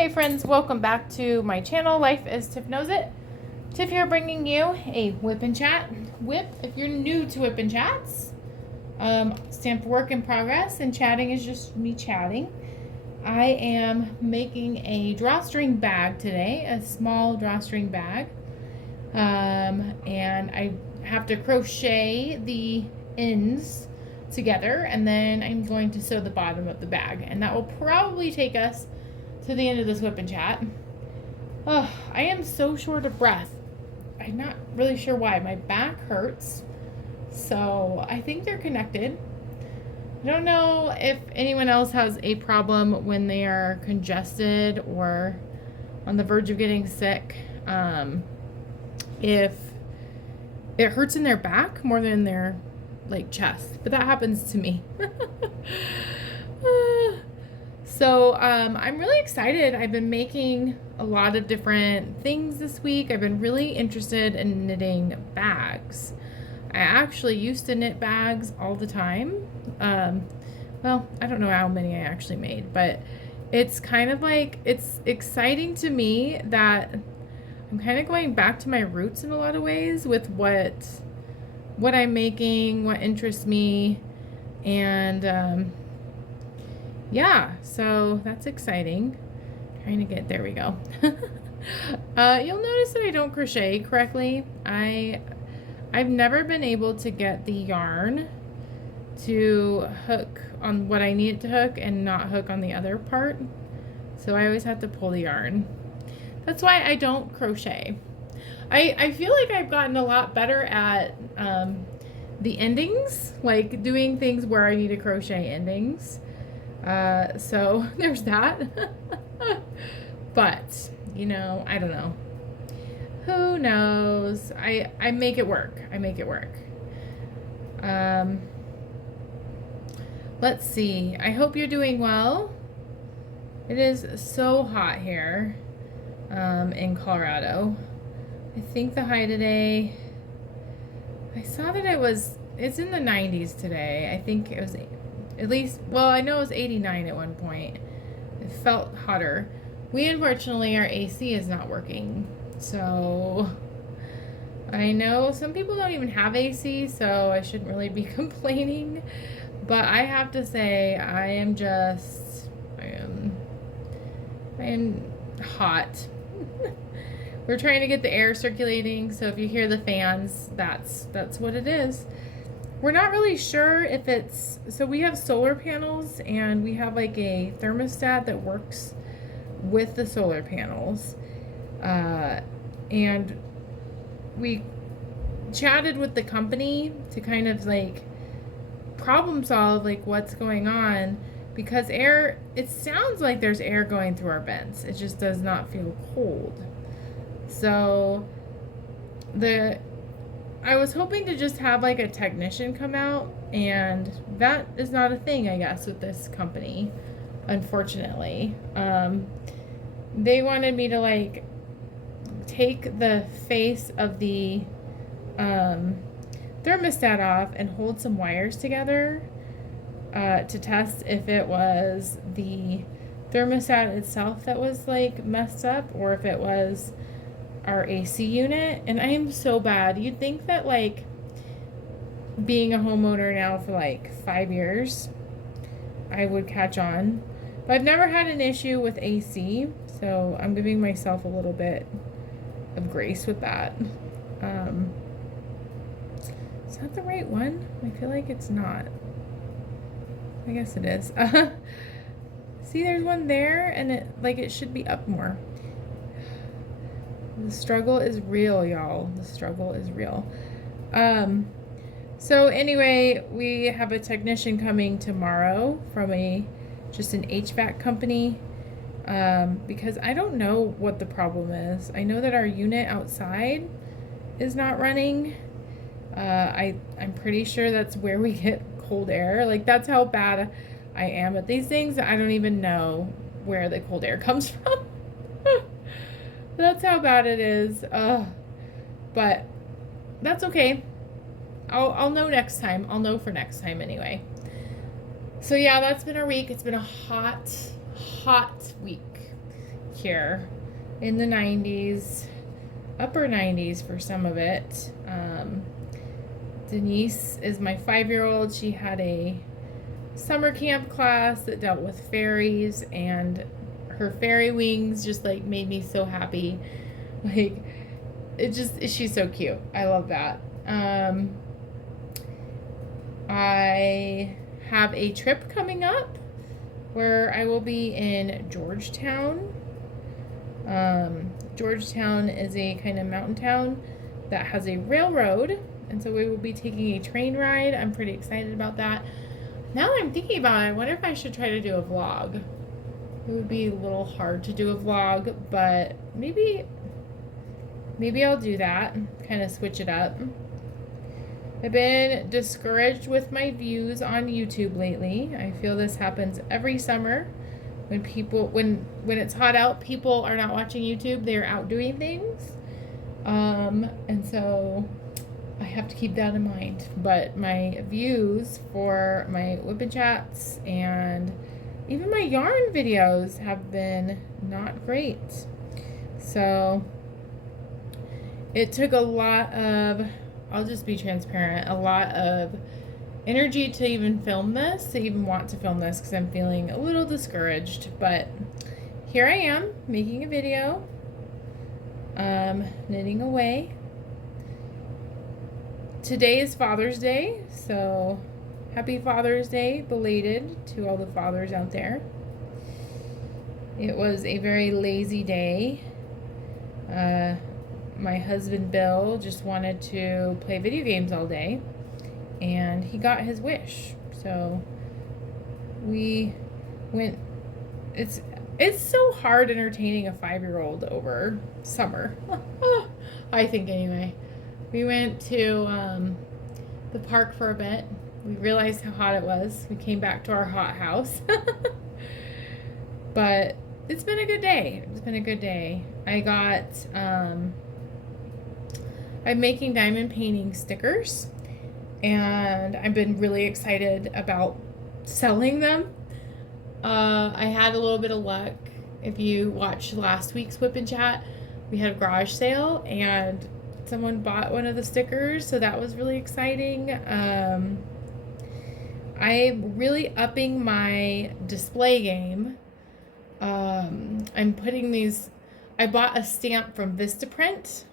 Hey friends, welcome back to my channel, Life as Tiff Knows It. Tiff here bringing you a WIP and Chat. WIP, if you're new to WIP and Chats, stand for work in progress, and chatting is just me chatting. I am making a drawstring bag today, a small drawstring bag. And I have to crochet the ends together, and then I'm going to sew the bottom of the bag, and that will probably take us to the end of this WIP and Chat. Oh, I am so short of breath. I'm not really sure why. My back hurts, so I think they're connected. I don't know if anyone else has a problem when they are congested or on the verge of getting sick. If it hurts in their back more than their chest, but that happens to me. So I'm really excited. I've been making a lot of different things this week. I've been really interested in knitting bags. I actually used to knit bags all the time. Well, I don't know how many I actually made, but it's kind of it's exciting to me that I'm kind of going back to my roots in a lot of ways with what I'm making, what interests me, and yeah, so that's exciting. Trying to get, there we go. You'll notice that I don't crochet correctly. I've never been able to get the yarn to hook on what I need it to hook and not hook on the other part. So I always have to pull the yarn. That's why I don't crochet. I feel like I've gotten a lot better at the endings, like doing things where I need to crochet endings. So there's that. But, I don't know. Who knows? I make it work. I make it work. Let's see. I hope you're doing well. It is so hot here in Colorado. I think the high today, I saw that it's in the 90s today. I think it was at least, well, I know it was 89 at one point. It felt hotter. We, unfortunately, our AC is not working. So I know some people don't even have AC, so I shouldn't really be complaining. But I have to say, I am hot. We're trying to get the air circulating, so if you hear the fans, that's what it is. We're not really sure if so we have solar panels, and we have a thermostat that works with the solar panels. And we chatted with the company to kind of problem solve what's going on, because it sounds like there's air going through our vents. It just does not feel cold. So I was hoping to just have a technician come out, and that is not a thing, I guess, with this company, unfortunately. They wanted me to take the face of the thermostat off and hold some wires together to test if it was the thermostat itself that was messed up, or if it was our AC unit. And I am so bad. You'd think that being a homeowner now for 5 years, I would catch on, but I've never had an issue with AC, so I'm giving myself a little bit of grace with that. Is that the right one? I feel like it's not. I guess it is. See, there's one there, and it should be up more. The struggle is real, y'all. The struggle is real. So anyway, we have a technician coming tomorrow from just an HVAC company, because I don't know what the problem is. I know that our unit outside is not running. I'm pretty sure that's where we get cold air. That's how bad I am at these things. I don't even know where the cold air comes from. That's how bad it is. But that's okay. I'll know next time. I'll know for next time anyway. So yeah, that's been our week. It's been a hot week. here in the 90s, upper 90s for some of it. Denise is my 5-year-old. She had a summer camp class that dealt with fairies, and her fairy wings just like made me so happy. Like, she's so cute. I love that. I have a trip coming up where I will be in Georgetown. Georgetown is a kind of mountain town that has a railroad, and so we will be taking a train ride. I'm pretty excited about that. Now that I'm thinking about it, I wonder if I should try to do a vlog. It would be a little hard to do a vlog, but maybe I'll do that, kind of switch it up. I've been discouraged with my views on YouTube lately. I feel this happens every summer. When it's hot out, people are not watching YouTube, they're out doing things. And so I have to keep that in mind. But my views for my WIP and chats and even my yarn videos have been not great. So it took a lot of, I'll just be transparent, a lot of energy to even film this, to even want to film this, because I'm feeling a little discouraged. But here I am making a video, knitting away. Today is Father's Day, so happy Father's Day, belated, to all the fathers out there. It was a very lazy day. My husband Bill just wanted to play video games all day, and he got his wish. So we went. It's so hard entertaining a 5-year-old over summer. I think anyway. We went to the park for a bit. We realized how hot it was. We came back to our hot house. But it's been a good day. It's been a good day. I got, I'm making diamond painting stickers, and I've been really excited about selling them. I had a little bit of luck. If you watched last week's WIP and Chat, we had a garage sale, and someone bought one of the stickers, so that was really exciting. I'm really upping my display game. I'm putting these, I bought a stamp from Vistaprint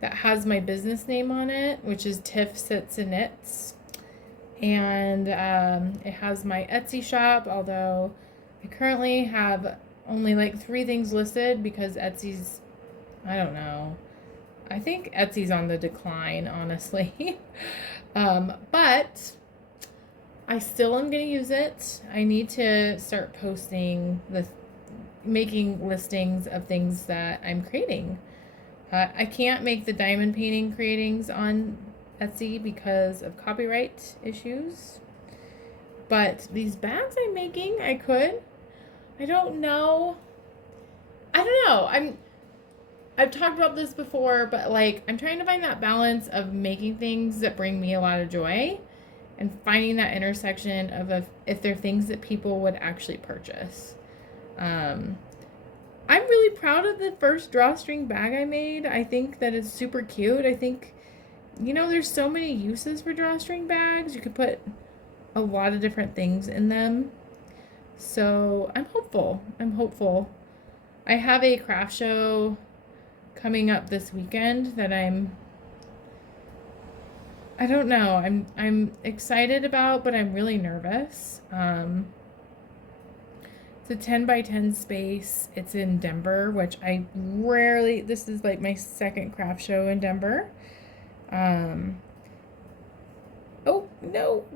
that has my business name on it, which is Tiff Sits and Knits. And it has my Etsy shop, although I currently have only like 3 things listed because Etsy's, I don't know. I think Etsy's on the decline, honestly. But I still am going to use it. I need to start posting making listings of things that I'm creating. I can't make the diamond painting creatings on Etsy because of copyright issues. But these bags I'm making, I could. I don't know. I've talked about this before, but like, I'm trying to find that balance of making things that bring me a lot of joy and finding that intersection of if they're things that people would actually purchase. I'm really proud of the first drawstring bag I made. I think that it's super cute. I think, there's so many uses for drawstring bags. You could put a lot of different things in them. So I'm hopeful. I have a craft show coming up this weekend that I don't know. I'm excited about, but I'm really nervous. It's a 10 by 10 space. It's in Denver, which this is like my second craft show in Denver. Oh, no.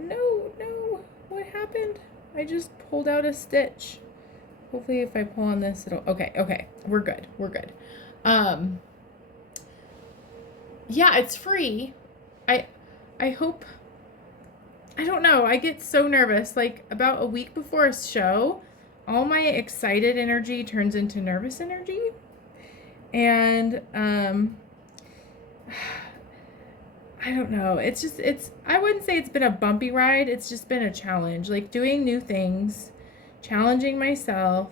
What happened? I just pulled out a stitch. Hopefully if I pull on this, okay. We're good. Yeah, it's free. I hope, I don't know. I get so nervous. Like about a week before a show, all my excited energy turns into nervous energy. And, I don't know. I wouldn't say it's been a bumpy ride. It's just been a challenge, like doing new things, challenging myself.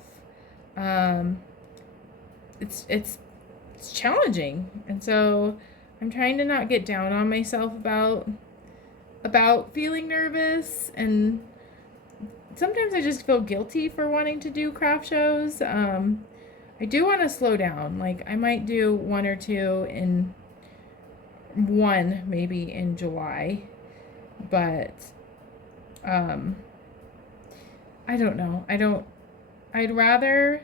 it's challenging. And so I'm trying to not get down on myself about feeling nervous, and sometimes I just feel guilty for wanting to do craft shows. I do want to slow down. Like I might do one or two in one maybe in July, but I don't know. I'd rather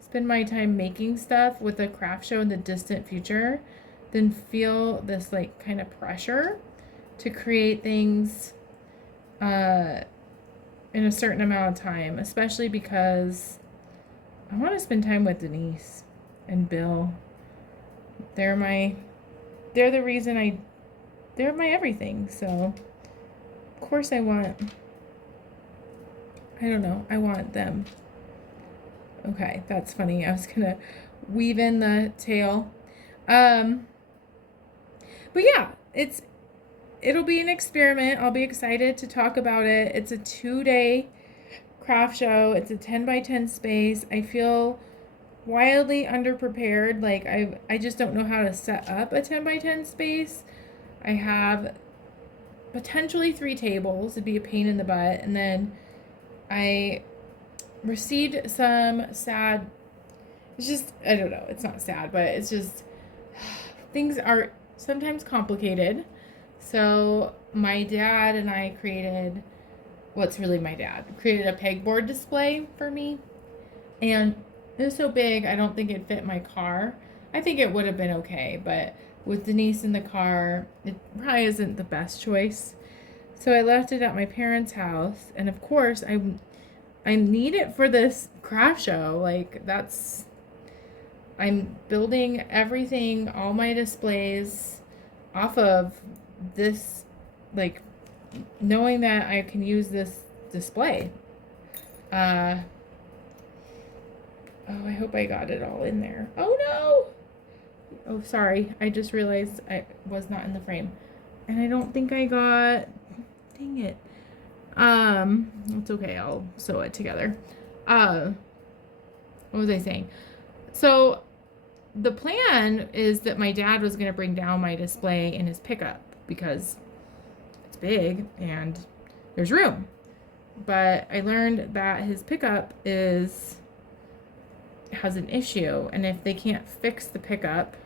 spend my time making stuff with a craft show in the distant future than feel this like kind of pressure to create things in a certain amount of time, especially because I want to spend time with Denise and Bill. They're the reason they're my everything. So of course I want them. Okay, that's funny. I was gonna weave in the tail. But yeah, it'll be an experiment. I'll be excited to talk about it. It's a 2-day craft show. It's a 10 by 10 space. I feel wildly underprepared. Like I just don't know how to set up a 10 by 10 space. I have potentially 3 tables. It'd be a pain in the butt. And then I received some sad, it's just, I don't know, it's not sad, but it's just, things are sometimes complicated. So my dad and I created a pegboard display for me. And it was so big, I don't think it fit my car. I think it would have been okay, but with Denise in the car, it probably isn't the best choice. So I left it at my parents' house, and of course I need it for this craft show. Like I'm building everything, all my displays off of this, like knowing that I can use this display. Oh, I hope I got it all in there. Oh no! Oh, sorry. I just realized I was not in the frame. And I don't think I got, dang it. It's okay. I'll sew it together. What was I saying? So the plan is that my dad was going to bring down my display in his pickup because it's big and there's room. But I learned that his pickup has an issue, and if they can't fix the pickup,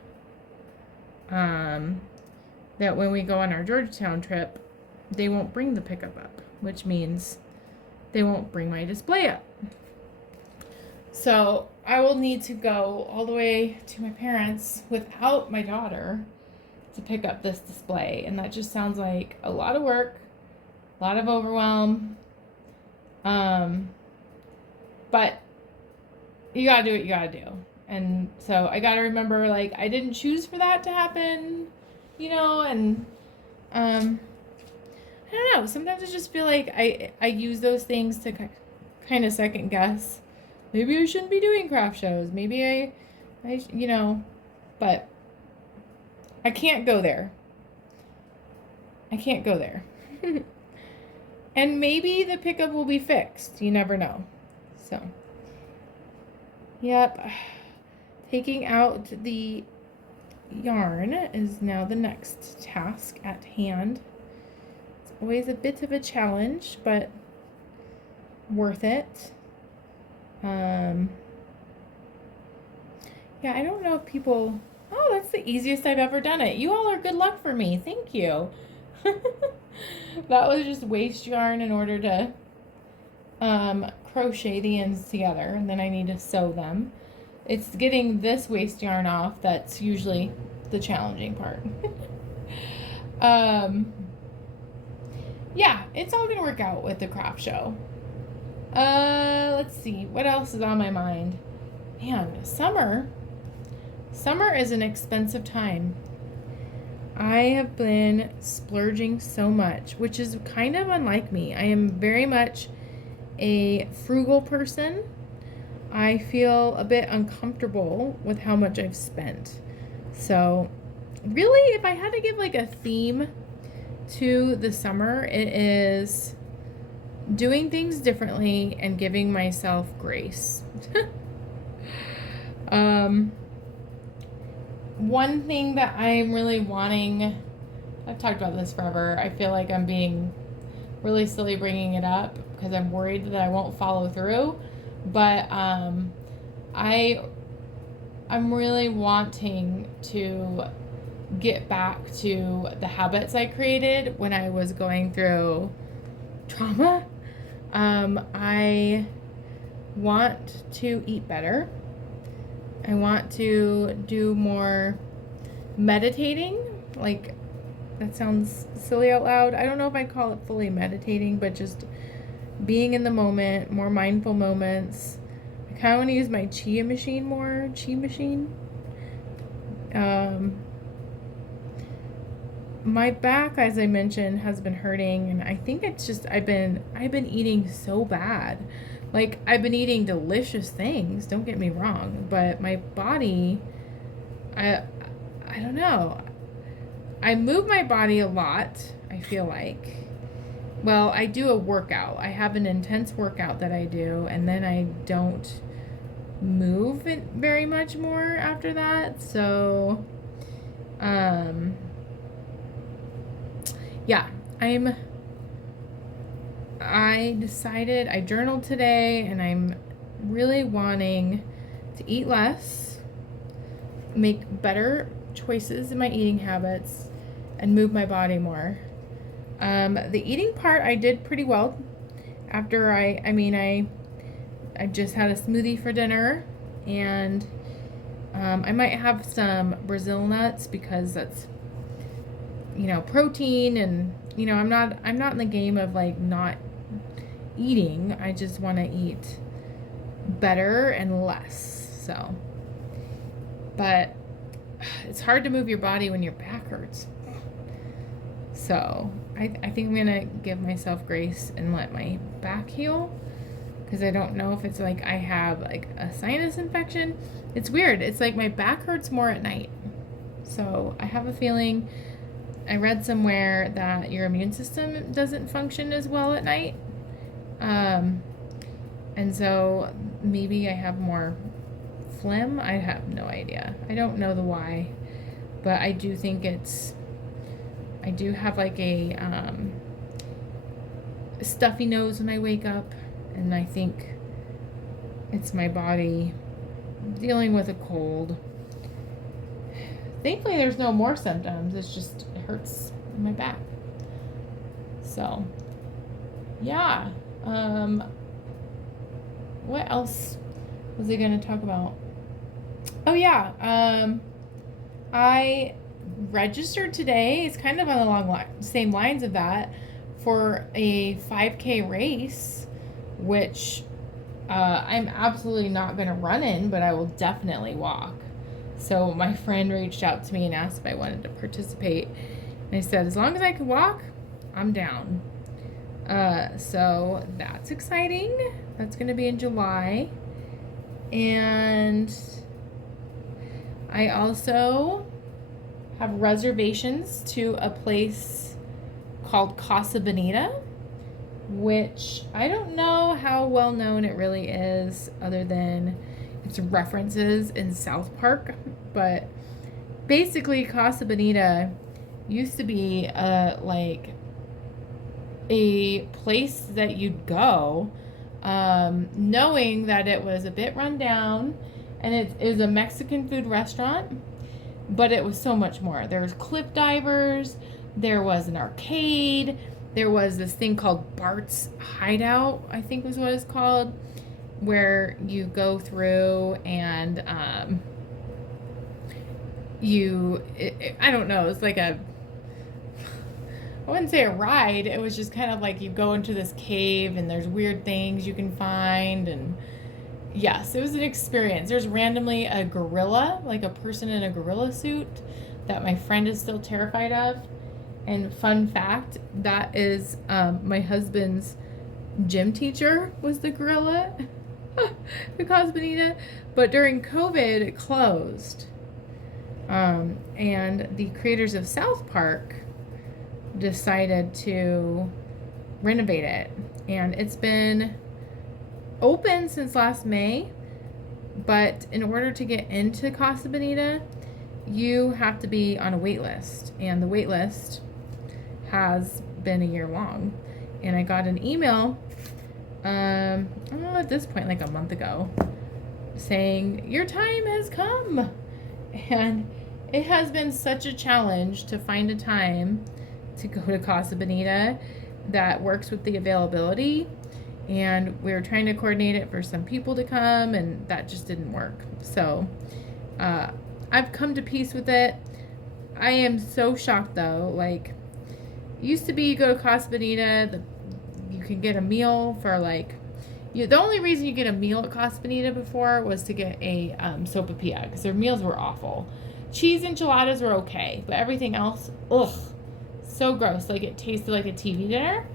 that when we go on our Georgetown trip, they won't bring the pickup up, which means they won't bring my display up. So I will need to go all the way to my parents without my daughter to pick up this display, and that just sounds like a lot of work, a lot of overwhelm. But you gotta do what you gotta do. And so I gotta remember, like, I didn't choose for that to happen, and I don't know. Sometimes I just feel like I use those things to kind of second guess. Maybe I shouldn't be doing craft shows. Maybe I but I can't go there. And maybe the pickup will be fixed. You never know. So, yep. Taking out the yarn is now the next task at hand. It's always a bit of a challenge, but worth it. Yeah, I don't know if people... Oh, that's the easiest I've ever done it. You all are good luck for me. Thank you. That was just waste yarn in order to crochet the ends together, and then I need to sew them. It's getting this waste yarn off that's usually the challenging part. Yeah, it's all gonna work out with the craft show. Let's see, what else is on my mind? Man, summer is an expensive time. I have been splurging so much, which is kind of unlike me. I am very much a frugal person. I feel a bit uncomfortable with how much I've spent. So really, if I had to give like a theme to the summer, it is doing things differently and giving myself grace. Um, One thing that I'm really wanting, I've talked about this forever. I feel like I'm being really silly bringing it up because I'm worried that I won't follow through. But I I'm really wanting to get back to the habits I created when I was going through trauma. I want to eat better. I want to do more meditating. Like, that sounds silly out loud. I don't know if I'd call it fully meditating, but just being in the moment, more mindful moments. I kind of want to use my chia machine more. Chi machine. My back, as I mentioned, has been hurting, and I think it's just I've been eating so bad. Like, I've been eating delicious things, don't get me wrong, but my body, I don't know. I move my body a lot, I feel like. Well, I do a workout. I have an intense workout that I do, and then I don't move it very much more after that. So, yeah, I decided, I journaled today, and I'm really wanting to eat less, make better choices in my eating habits, and move my body more. The eating part I did pretty well after I just had a smoothie for dinner, and I might have some Brazil nuts because that's, protein, and I'm not in the game of like not eating. I just want to eat better and less. So, but it's hard to move your body when your back hurts. So I think I'm gonna give myself grace and let my back heal, because I don't know if it's like I have like a sinus infection. It's weird. It's like my back hurts more at night. So I have a feeling, I read somewhere that your immune system doesn't function as well at night. And so maybe I have more phlegm. I have no idea. I don't know the why, but I do think I do have like a stuffy nose when I wake up, and I think it's my body dealing with a cold. Thankfully, there's no more symptoms. It's just, it hurts in my back. So, yeah. What else was I going to talk about? Oh, yeah. I registered today. It's kind of on the same lines of that, for a 5K race, which I'm absolutely not going to run in, but I will definitely walk. So my friend reached out to me and asked if I wanted to participate. And I said, as long as I can walk, I'm down. So that's exciting. That's going to be in July. And I also have reservations to a place called Casa Bonita, which I don't know how well known it really is, other than its references in South Park. But basically, Casa Bonita used to be like a place that you'd go, knowing that it was a bit run down, and it is a Mexican food restaurant, but it was so much more. There was cliff divers, there was an arcade, there was this thing called Bart's Hideout, I think was what it's called, where you go through and I don't know, it's like I wouldn't say a ride. It was just kind of like you go into this cave and there's weird things you can find. And yes, it was an experience. There's randomly a gorilla, like a person in a gorilla suit, that my friend is still terrified of. And fun fact, that is my husband's gym teacher was the gorilla the Casa Bonita. But during COVID, it closed. And the creators of South Park decided to renovate it, and it's been open since last May, But in order to get into Casa Bonita, you have to be on a wait list, and the wait list has been a year long. And I got an email, I don't know, at this point, like a month ago, saying your time has come. And it has been such a challenge to find a time to go to Casa Bonita that works with the availability. And we were trying to coordinate it for some people to come, and that just didn't work. So I've come to peace with it. I am so shocked though. Like, used to be you go to Casa Bonita, you can get a meal for like, the only reason you get a meal at Casa Bonita before was to get a sopapilla, because their meals were awful. Cheese enchiladas were okay, but everything else, ugh, so gross. Like, it tasted like a TV dinner.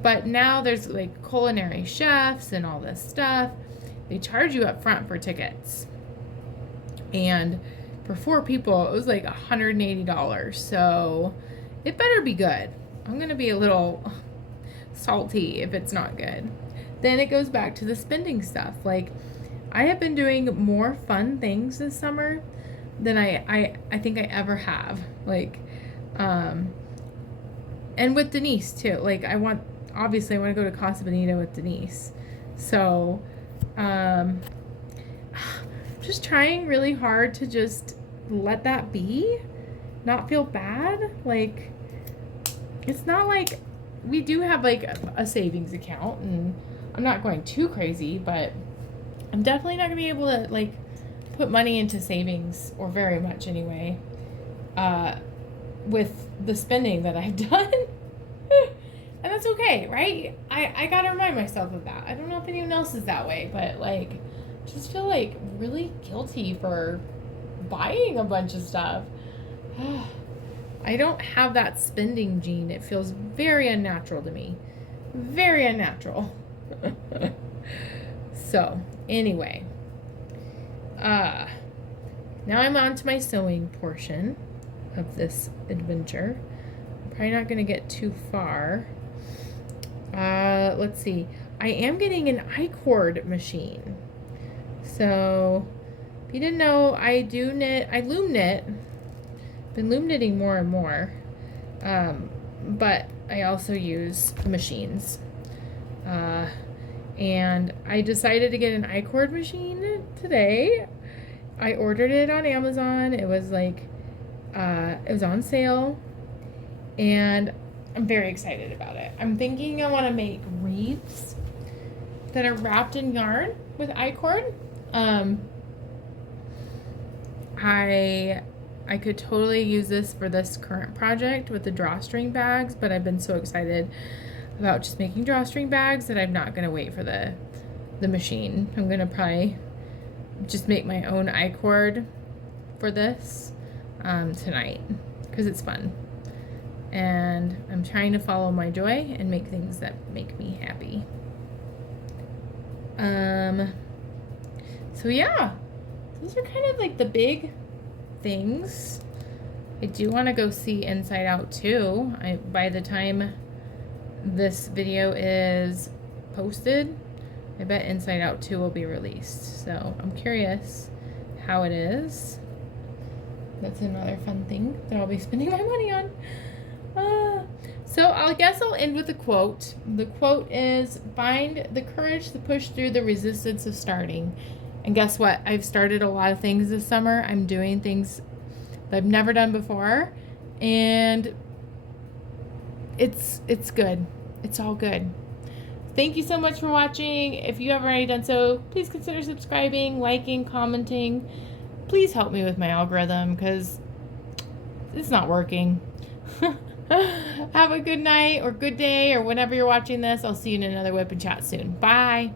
But now there's like culinary chefs and all this stuff. They charge you up front for tickets. And for 4 people, it was like $180. So it better be good. I'm going to be a little salty if it's not good. Then it goes back to the spending stuff. Like, I have been doing more fun things this summer than I think I ever have. Like, and with Denise too. Like, obviously I want to go to Casa Bonita with Denise. So, just trying really hard to just let that be, not feel bad. Like, it's not like we do have like a savings account, and I'm not going too crazy, but I'm definitely not gonna be able to like put money into savings, or very much anyway, with the spending that I've done. And that's okay, right? I gotta remind myself of that. I don't know if anyone else is that way, but like, just feel like really guilty for buying a bunch of stuff. I don't have that spending gene. It feels very unnatural to me. Very unnatural. So, anyway. Now I'm on to my sewing portion of this adventure. I'm probably not going to get too far. Let's see. I am getting an I-cord machine. So, if you didn't know, I loom knit. Been loom knitting more and more. But I also use machines. And I decided to get an I-cord machine today. I ordered it on Amazon. It was like, it was on sale. And I'm very excited about it. I'm thinking I want to make wreaths that are wrapped in yarn with I-cord. I could totally use this for this current project with the drawstring bags, but I've been so excited about just making drawstring bags that I'm not going to wait for the machine. I'm going to probably just make my own I-cord for this tonight, because it's fun. And I'm trying to follow my joy and make things that make me happy. So yeah, those are kind of like the big things. I do want to go see Inside Out 2. By the time this video is posted, I bet Inside Out 2 will be released. So I'm curious how it is. That's another fun thing that I'll be spending my money on. So I guess I'll end with a quote. The quote is, find the courage to push through the resistance of starting. And guess what? I've started a lot of things this summer. I'm doing things that I've never done before. And it's good. It's all good. Thank you so much for watching. If you haven't already done so, please consider subscribing, liking, commenting. Please help me with my algorithm, because it's not working. Have a good night or good day or whenever you're watching this. I'll see you in another WIP and chat soon. Bye.